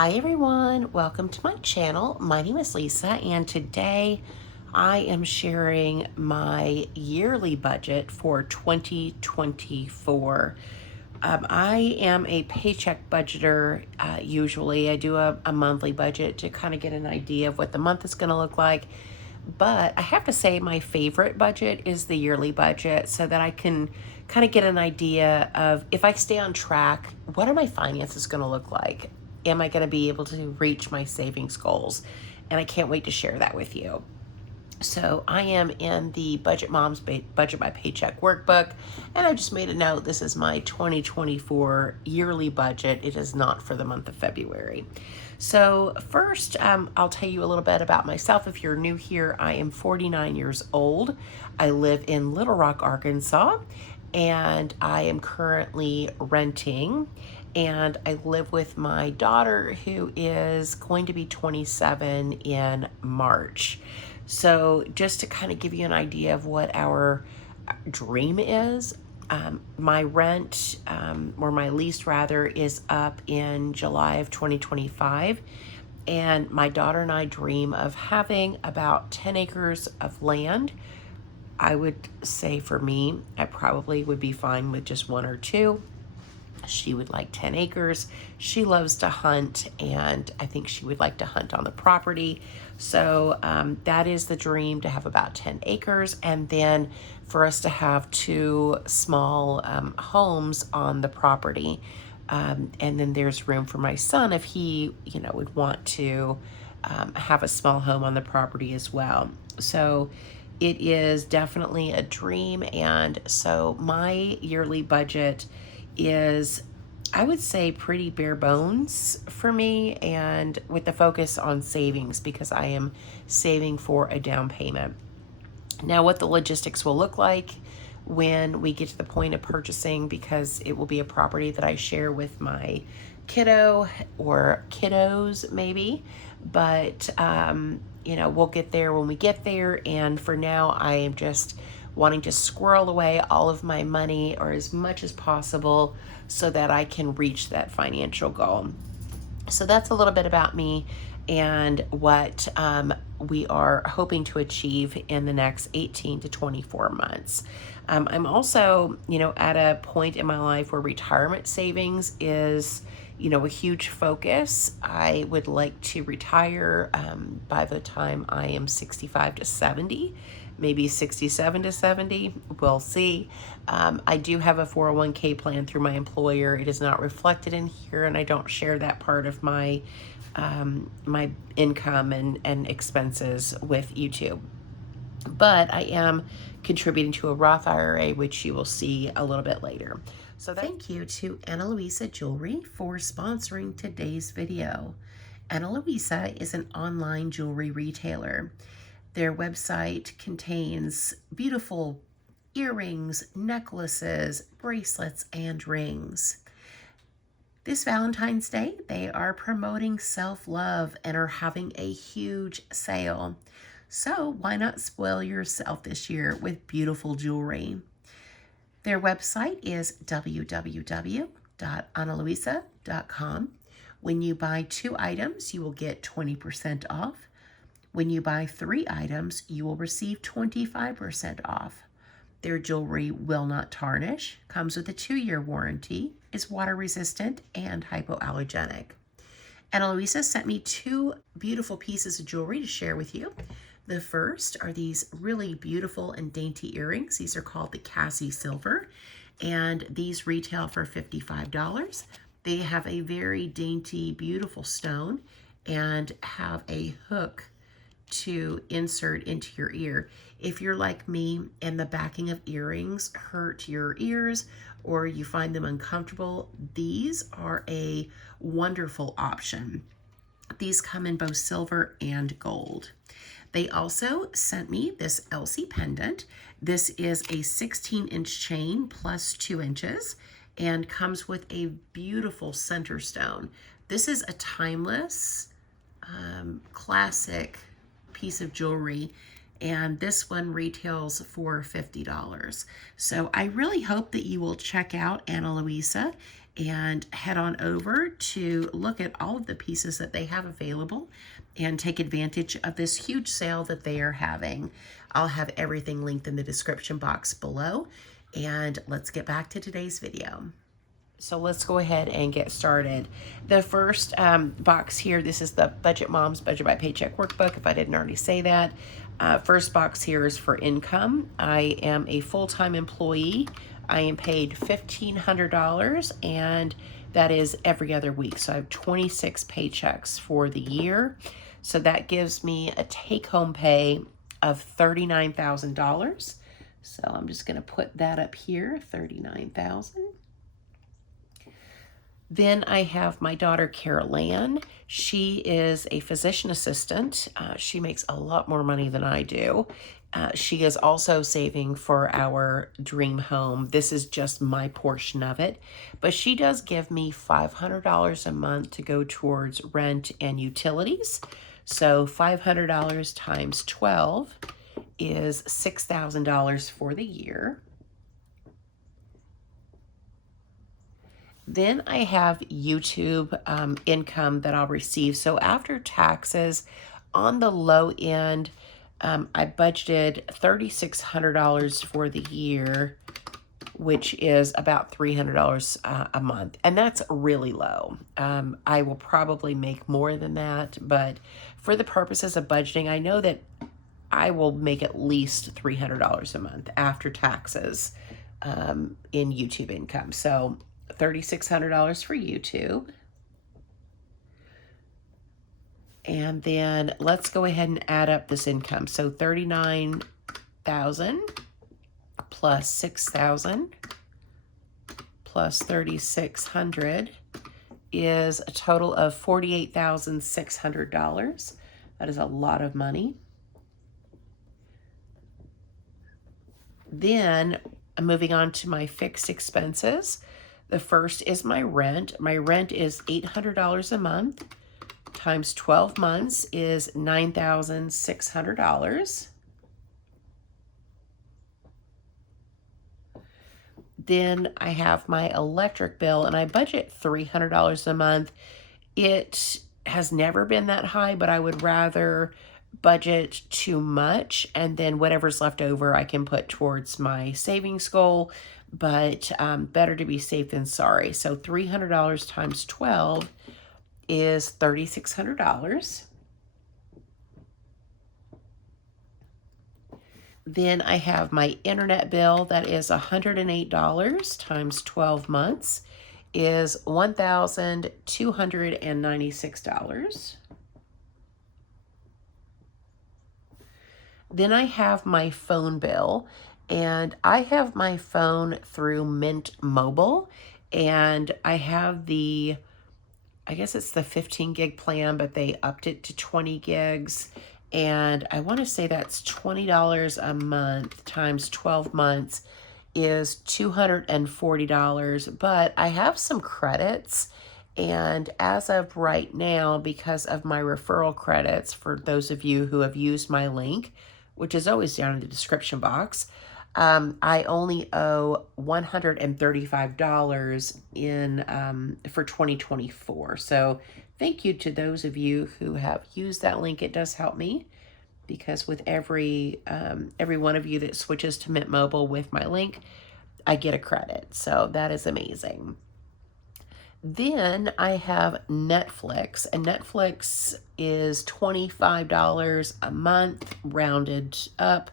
Hi everyone, welcome to my channel. My name is Lisa and today I am sharing my yearly budget for 2024. I am a paycheck budgeter. Usually I do a monthly budget to kind of get an idea of what the month is going to look like. But I have to say my favorite budget is the yearly budget so that I can kind of get an idea of if I stay on track, what are my finances going to look like? Am I going to be able to reach my savings goals? And I can't wait to share that with you. So I am in the Budget Moms Budget by Paycheck workbook, and I just made a note. This is my 2024 yearly budget. It is not for the month of February. So first, I'll tell you a little bit about myself. If you're new here, I am 49 years old. I live in Little Rock, Arkansas, and I am currently renting. And I live with my daughter, who is going to be 27 in March. So just to kind of give you an idea of what our dream is, my rent, or my lease rather, is up in July of 2025. And my daughter and I dream of having about 10 acres of land. I would say for me, I probably would be fine with just one or two. She would like 10 acres. She loves to hunt, and I think she would like to hunt on the property. So that is the dream, to have about 10 acres, and then for us to have two small homes on the property. And then there's room for my son if he, would want to have a small home on the property as well. So it is definitely a dream. And so my yearly budget is, I would say, pretty bare bones for me, and with the focus on savings because I am saving for a down payment. Now, what the logistics will look like when we get to the point of purchasing, because it will be a property that I share with my kiddo or kiddos maybe, but we'll get there when we get there. And for now, I am just wanting to squirrel away all of my money, or as much as possible, so that I can reach that financial goal. So that's a little bit about me and what we are hoping to achieve in the next 18 to 24 months. I'm also, at a point in my life where retirement savings is, a huge focus. I would like to retire by the time I am 65 to 70, maybe 67 to 70. We'll see. I do have a 401k plan through my employer. It is not reflected in here, and I don't share that part of my my income and expenses with YouTube. But I am contributing to a Roth IRA, which you will see a little bit later. So thank you to Ana Luisa Jewelry for sponsoring today's video. Ana Luisa is an online jewelry retailer. Their website contains beautiful earrings, necklaces, bracelets, and rings. This Valentine's Day, they are promoting self-love and are having a huge sale. So why not spoil yourself this year with beautiful jewelry? Their website is www.analuisa.com. When you buy 2 items, you will get 20% off. When you buy 3 items, you will receive 25% off. Their jewelry will not tarnish, comes with a 2-year warranty, is water resistant and hypoallergenic. Ana Luisa sent me 2 beautiful pieces of jewelry to share with you. The first are these really beautiful and dainty earrings. These are called the Cassie Silver, and these retail for $55. They have a very dainty, beautiful stone and have a hook to insert into your ear. If you're like me and the backing of earrings hurt your ears or you find them uncomfortable, these are a wonderful option. These come in both silver and gold. They also sent me this Elsie pendant. This is a 16-inch chain plus 2 inches and comes with a beautiful center stone. This is a timeless, classic piece of jewelry, and this one retails for $50. So I really hope that you will check out Ana Luisa and head on over to look at all of the pieces that they have available and take advantage of this huge sale that they are having. I'll have everything linked in the description box below. And let's get back to today's video. So let's go ahead and get started. The first box here, this is the Budget Moms Budget by Paycheck Workbook, if I didn't already say that. First box here is for income. I am a full-time employee. I am paid $1,500, and that is every other week. So I have 26 paychecks for the year. So that gives me a take-home pay of $39,000. So I'm just going to put that up here, $39,000. Then I have my daughter, Carol Ann. She is a physician assistant. She makes a lot more money than I do. She is also saving for our dream home. This is just my portion of it. But she does give me $500 a month to go towards rent and utilities. So $500 times 12 is $6,000 for the year. Then I have YouTube income that I'll receive. So after taxes, on the low end, I budgeted $3,600 for the year, which is about $300 a month. And that's really low. I will probably make more than that, but for the purposes of budgeting, I know that I will make at least $300 a month after taxes in YouTube income. So $3,600 for YouTube. And then let's go ahead and add up this income. So 39,000 plus 6,000 plus 3,600 is a total of $48,600. That is a lot of money. Then I'm moving on to my fixed expenses. The first is my rent. My rent is $800 a month times 12 months is $9,600. Then I have my electric bill, and I budget $300 a month. It has never been that high, but I would rather budget too much, and then whatever's left over I can put towards my savings goal, but better to be safe than sorry. So $300 times 12 is $3,600. Then I have my internet bill that is $108 times 12 months is $1,296. Then I have my phone bill, and I have my phone through Mint Mobile, and I have I guess it's the 15 gig plan, but they upped it to 20 gigs. And I want to say that's $20 a month times 12 months is $240. But I have some credits. And as of right now, because of my referral credits, for those of you who have used my link, which is always down in the description box, I only owe $135 for 2024. So thank you to those of you who have used that link. It does help me, because with every one of you that switches to Mint Mobile with my link, I get a credit. So that is amazing. Then I have Netflix, and Netflix is $25 a month, rounded up,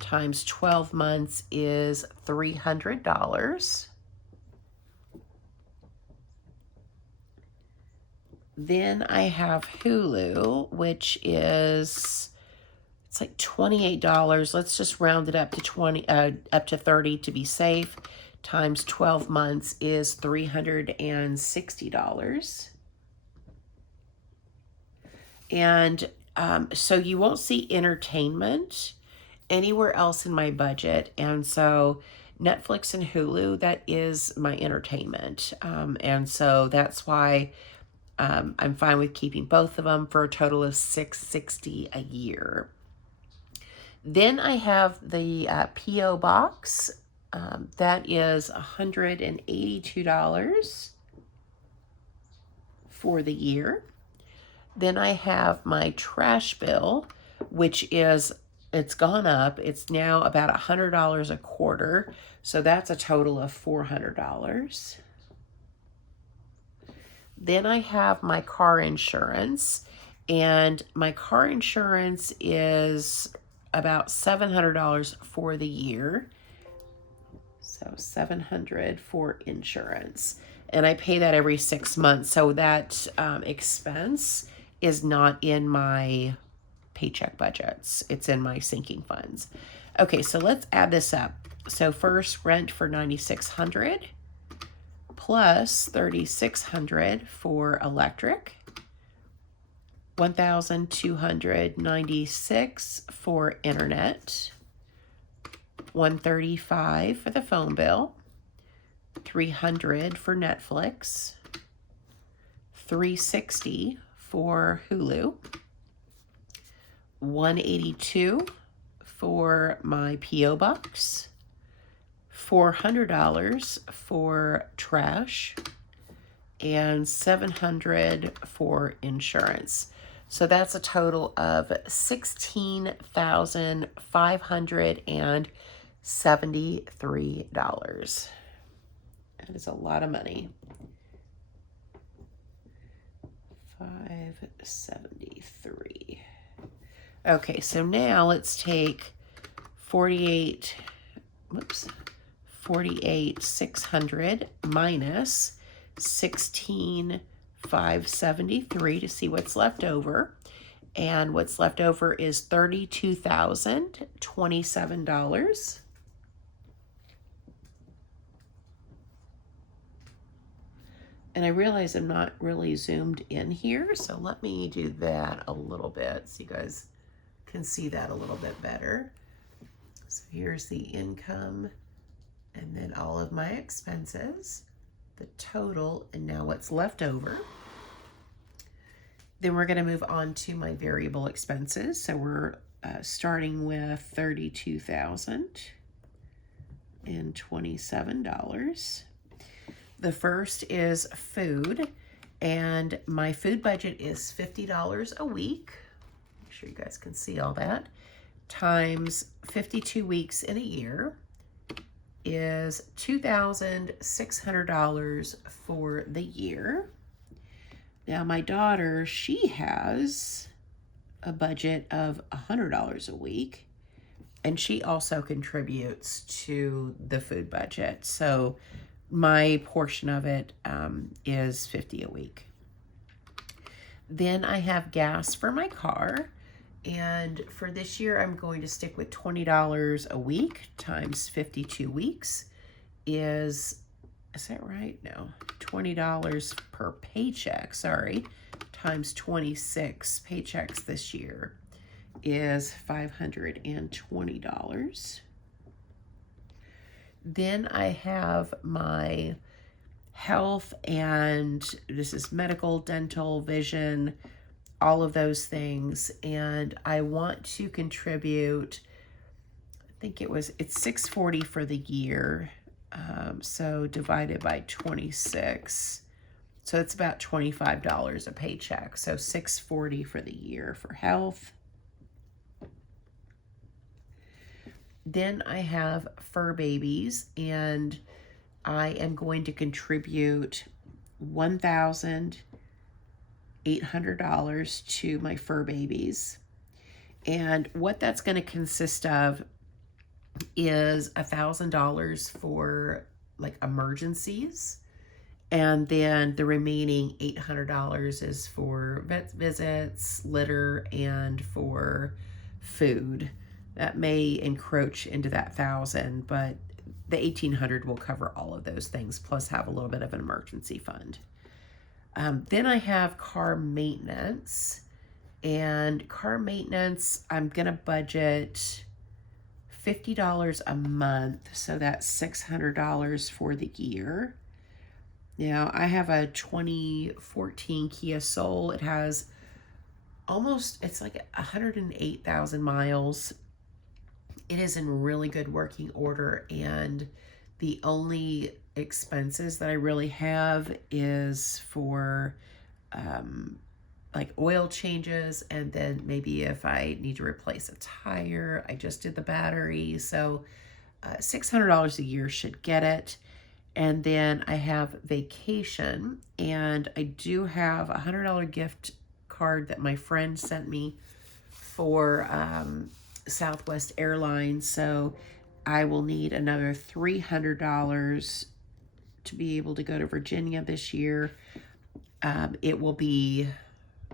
times 12 months is $300. Then I have Hulu, which is, it's like $28. Let's just round it up to up to 30 to be safe. Times 12 months is $360. And so you won't see entertainment anywhere else in my budget. And so Netflix and Hulu, that is my entertainment. And so that's why I'm fine with keeping both of them for a total of $660 a year. Then I have the P.O. Box. That is $182. for the year. Then I have my trash bill, which is, it's gone up. It's now about $100 a quarter. So that's a total of $400. Then I have my car insurance, and my car insurance is about $700 for the year. So $700 for insurance. And I pay that every 6 months. So that expense is not in my paycheck budgets. It's in my sinking funds. Okay, so let's add this up. So first, rent for $9,600 plus $3,600 for electric, $1,296 for internet, $135 for the phone bill, $300 for Netflix, $360 for Hulu, $182 for my P.O. box, $400 for trash, and $700 for insurance. So that's a total of $16,573. That is a lot of money. 573. Okay, so now let's take 48,600 minus 16,573 to see what's left over. And what's left over is $32,027. And I realize I'm not really zoomed in here, so let me do that a little bit so you guys can see that a little bit better. So here's the income, and then all of my expenses, the total, and now what's left over. Then we're going to move on to my variable expenses. So we're starting with $32,027. The first is food, and my food budget is $50 a week. Make sure you guys can see all that. Times 52 weeks in a year is $2,600 for the year. Now my daughter, she has a budget of $100 a week, and she also contributes to the food budget. So my portion of it is $50 a week. Then I have gas for my car. And for this year, I'm going to stick with $20 a week times 52 weeks is that right? No, $20 per paycheck, sorry, times 26 paychecks this year is $520. Then I have my health, and this is medical, dental, vision, all of those things. And I want to contribute, I think it's $640 for the year. So divided by 26. So it's about $25 a paycheck. So $640 for the year for health. Then I have fur babies, and I am going to contribute $1,800 to my fur babies. And what that's going to consist of is $1,000 for like emergencies. And then the remaining $800 is for vet visits, litter, and for food. That may encroach into that 1,000, but the 1,800 will cover all of those things, plus have a little bit of an emergency fund. Then I have car maintenance, and car maintenance, I'm gonna budget $50 a month, so that's $600 for the year. Now I have a 2014 Kia Soul. It has it's like 108,000 miles. It is in really good working order, and the only expenses that I really have is for like oil changes, and then maybe if I need to replace a tire. I just did the battery, so $600 a year should get it. And then I have vacation, and I do have a $100 gift card that my friend sent me for Southwest Airlines. So I will need another $300 to be able to go to Virginia this year. It will be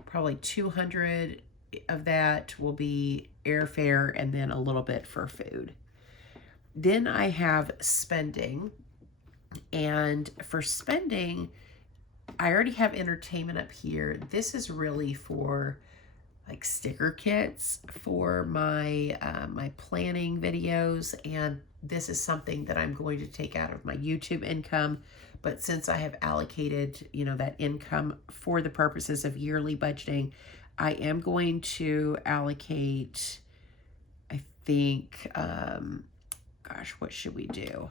probably 200 of that will be airfare, and then a little bit for food. Then I have spending, and for spending, I already have entertainment up here. This is really for like sticker kits for my my planning videos, and this is something that I'm going to take out of my YouTube income. But since I have allocated, that income for the purposes of yearly budgeting, I am going to allocate, I think, gosh, what should we do?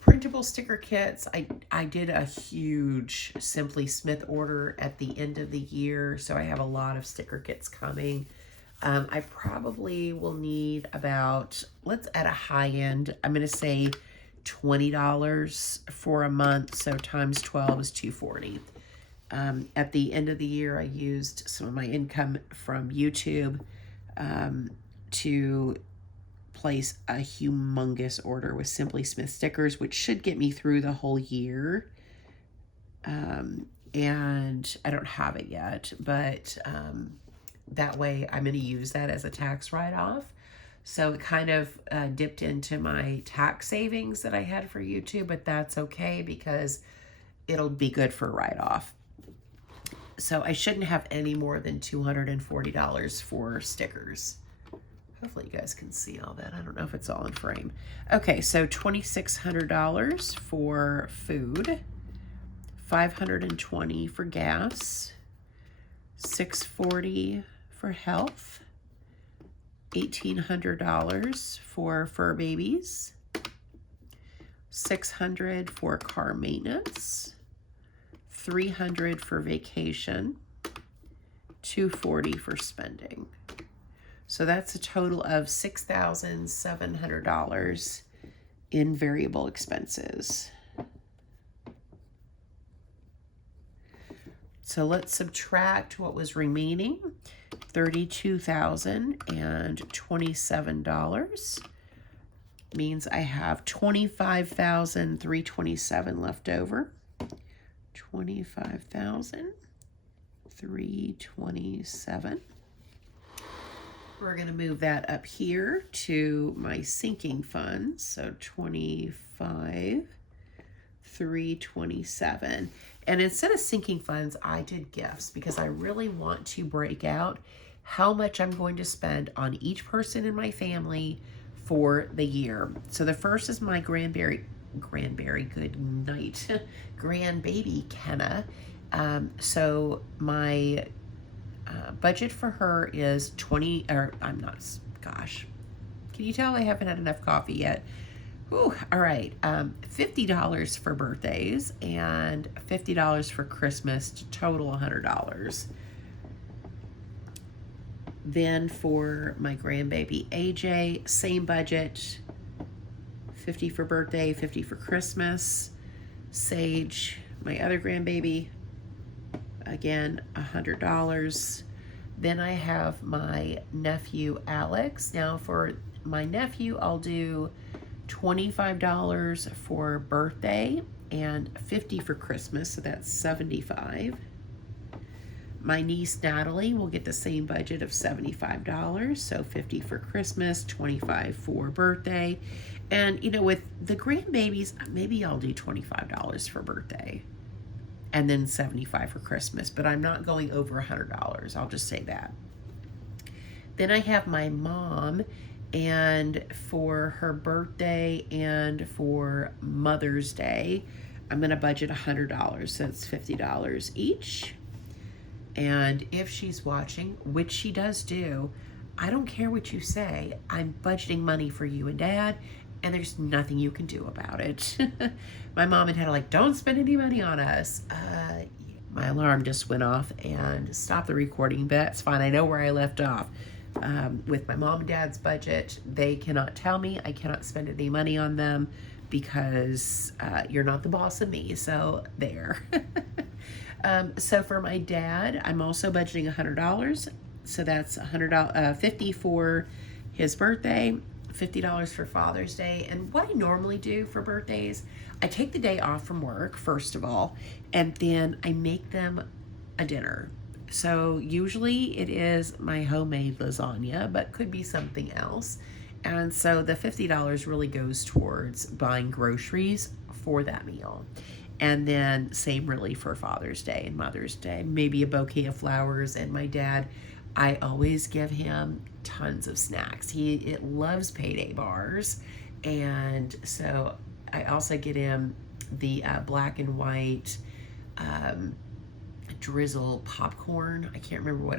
Printable sticker kits. I did a huge Simply Smith order at the end of the year, so I have a lot of sticker kits coming. I probably will need about, let's at a high end, I'm going to say $20 for a month, so times 12 is $240. At the end of the year, I used some of my income from YouTube to place a humongous order with Simply Smith stickers, which should get me through the whole year. And I don't have it yet, but that way I'm going to use that as a tax write-off. So it kind of dipped into my tax savings that I had for YouTube, but that's okay because it'll be good for write-off. So I shouldn't have any more than $240 for stickers. Hopefully you guys can see all that. I don't know if it's all in frame. Okay, so $2,600 for food, $520 for gas, $640 for health, $1,800 for fur babies, $600 for car maintenance, $300 for vacation, $240 for spending. So that's a total of $6,700 in variable expenses. So let's subtract what was remaining. $32,027 means I have $25,327 left over. $25,327. We're going to move that up here to my sinking funds. So $25,327. And instead of sinking funds, I did gifts because I really want to break out how much I'm going to spend on each person in my family for the year. So the first is my grandbaby, good night, grandbaby Kenna. So my budget for her is can you tell I haven't had enough coffee yet? Ooh, all right, $50 for birthdays and $50 for Christmas, to total $100. Then for my grandbaby AJ, same budget, $50 for birthday, $50 for Christmas. Sage, my other grandbaby, again, $100. Then I have my nephew Alex. Now for my nephew, I'll do $25 for birthday and $50 for Christmas, so that's $75. My niece Natalie will get the same budget of $75, so $50 for Christmas, $25 for birthday. And with the grandbabies, maybe I'll do $25 for birthday and then $75 for Christmas, but I'm not going over $100. I'll just say that. Then I have my mom, and for her birthday and for Mother's Day, I'm going to budget $100. So that's $50 each. And if she's watching, which she does do, I don't care what you say. I'm budgeting money for you and Dad, and there's nothing you can do about it. My mom and Dad are like, don't spend any money on us. My alarm just went off and stopped the recording, but that's fine. I know where I left off. With my mom and dad's budget, they cannot tell me I cannot spend any money on them because you're not the boss of me. So there. So for my dad, I'm also budgeting $100. So that's $50 for his birthday, $50 for Father's Day. And what I normally do for birthdays, I take the day off from work, first of all, and then I make them a dinner. So usually it is my homemade lasagna, but could be something else. And so the $50 really goes towards buying groceries for that meal. And then same really for Father's Day and Mother's Day, maybe a bouquet of flowers. And my dad, I always give him tons of snacks. He loves payday bars. And so I also get him the black and white drizzle popcorn. I can't remember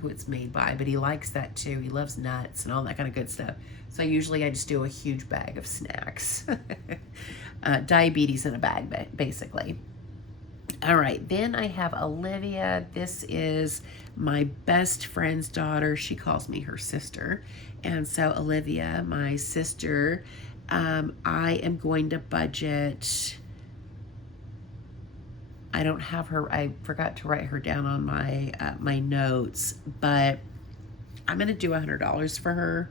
who it's made by, but he likes that too. He loves nuts and all that kind of good stuff. So usually I just do a huge bag of snacks. Diabetes in a bag, basically. All right, then I have Olivia. This is my best friend's daughter. She calls me her sister. And so Olivia, my sister, I am going to budget. I don't have her, I forgot to write her down on my my notes, but I'm going to do $100 for her.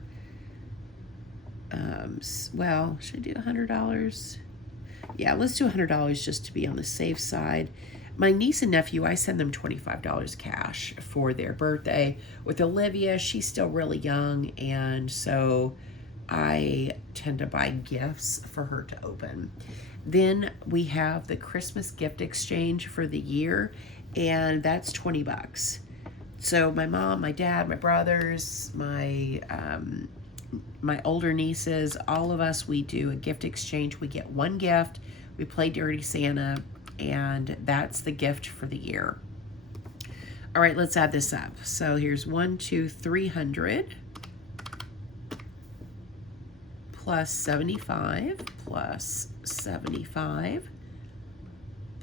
Well, should I do $100? Yeah, let's do $100 just to be on the safe side. My niece and nephew, I send them $25 cash for their birthday. With Olivia, she's still really young, and so I tend to buy gifts for her to open. Then we have the Christmas gift exchange for the year, and that's $20. So my mom, my dad, my brothers, my older nieces, all of us, we do a gift exchange. We get one gift, we play Dirty Santa, and that's the gift for the year. All right, let's add this up. So here's 300 plus 75 plus 75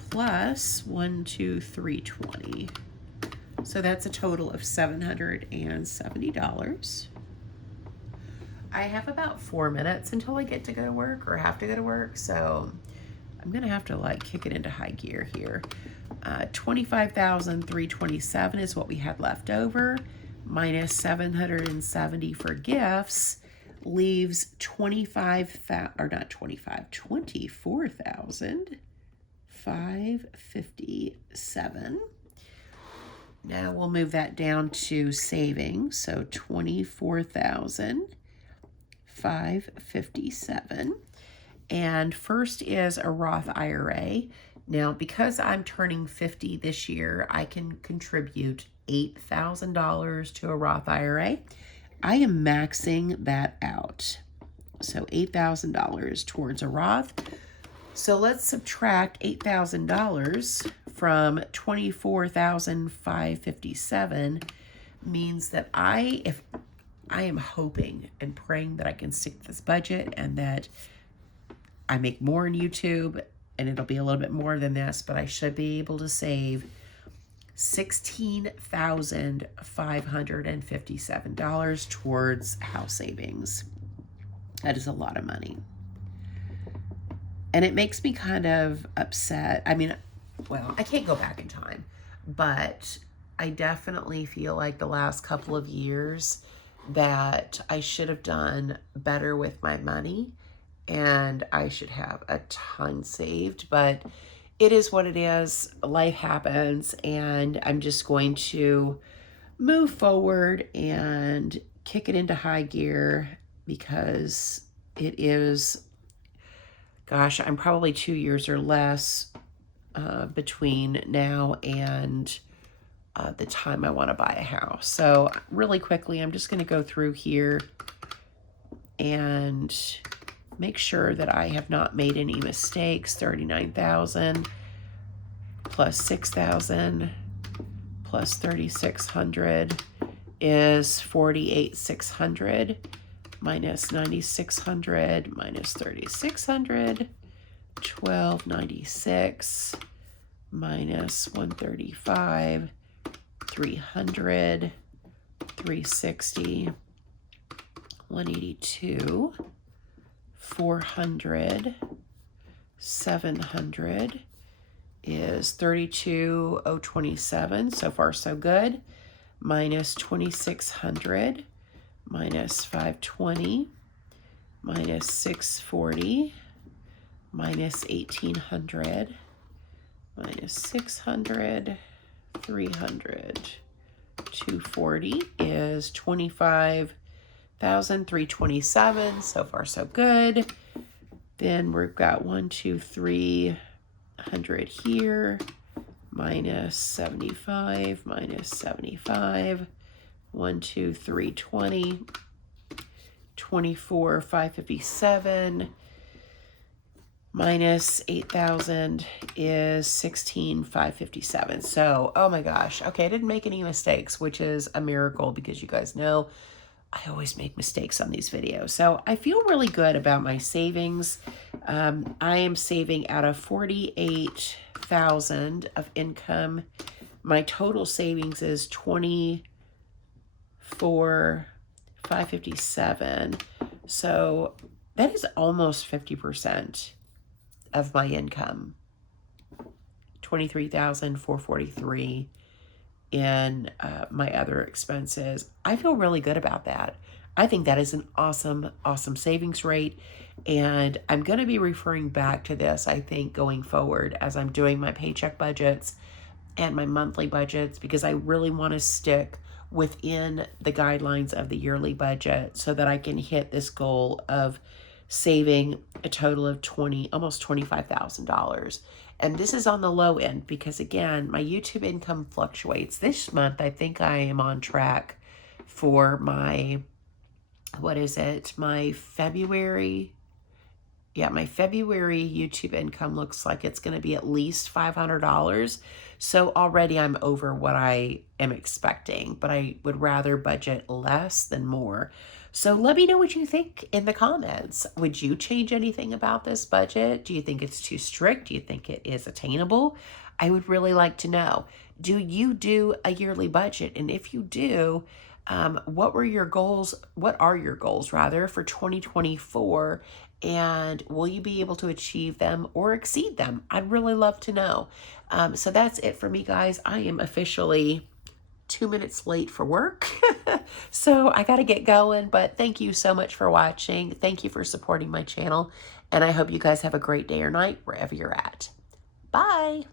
plus 320. So that's a total of $770. I have about 4 minutes until I get to go to work or have to go to work, so I'm gonna have to like kick it into high gear here. 25,327 is what we had left over, minus 770 for gifts leaves 24,557. Now we'll move that down to savings, so 24,557. And first is a Roth IRA. Now, because I'm turning 50 this year, I can contribute $8,000 to a Roth IRA. I am maxing that out. So $8,000 towards a Roth. So let's subtract $8,000 from 24,557 means that if I am hoping and praying that I can stick to this budget and that I make more on YouTube, and it'll be a little bit more than this, but I should be able to save $16,557 towards house savings. That is a lot of money. And it makes me kind of upset. I mean, well, I can't go back in time, but I definitely feel like the last couple of years that I should have done better with my money, and I should have a ton saved, but it is what it is. Life happens, and I'm just going to move forward and kick it into high gear because it is, gosh, I'm probably 2 years or less between now and the time I want to buy a house. So really quickly, I'm just going to go through here and make sure that I have not made any mistakes. 39,000 plus 6,000 plus 3,600 is 48,600 minus 9,600 minus 3,600, 1,296 minus 135, 300, 360, 182, 400, 700 is 32,027. So far, so good. Minus 2,600, minus 520, minus 640, minus 1,800, minus 600, 300, 240 is 25,327. So far, so good. Then we've got 300 here, minus 75, minus 75, 320, 24,557, minus 8,000 is 16,557. So, oh my gosh. Okay, I didn't make any mistakes, which is a miracle because you guys know I always make mistakes on these videos. So I feel really good about my savings. I am saving out of 48,000 of income. My total savings is 24,557. So that is almost 50% of my income. 23,443 in my other expenses. I feel really good about that. I think that is an awesome, awesome savings rate. And I'm going to be referring back to this, I think, going forward as I'm doing my paycheck budgets and my monthly budgets, because I really want to stick within the guidelines of the yearly budget so that I can hit this goal of saving a total of almost $25,000. And this is on the low end because, again, my YouTube income fluctuates. This month, I think I am on track for my, my February. Yeah, my February YouTube income looks like it's going to be at least $500. So already I'm over what I am expecting, but I would rather budget less than more. So let me know what you think in the comments. Would you change anything about this budget? Do you think it's too strict? Do you think it is attainable? I would really like to know. Do you do a yearly budget? And if you do, what are your goals for 2024? And will you be able to achieve them or exceed them? I'd really love to know. So that's it for me, guys. I am officially 2 minutes late for work. So I got to get going, but thank you so much for watching. Thank you for supporting my channel. And I hope you guys have a great day or night wherever you're at. Bye.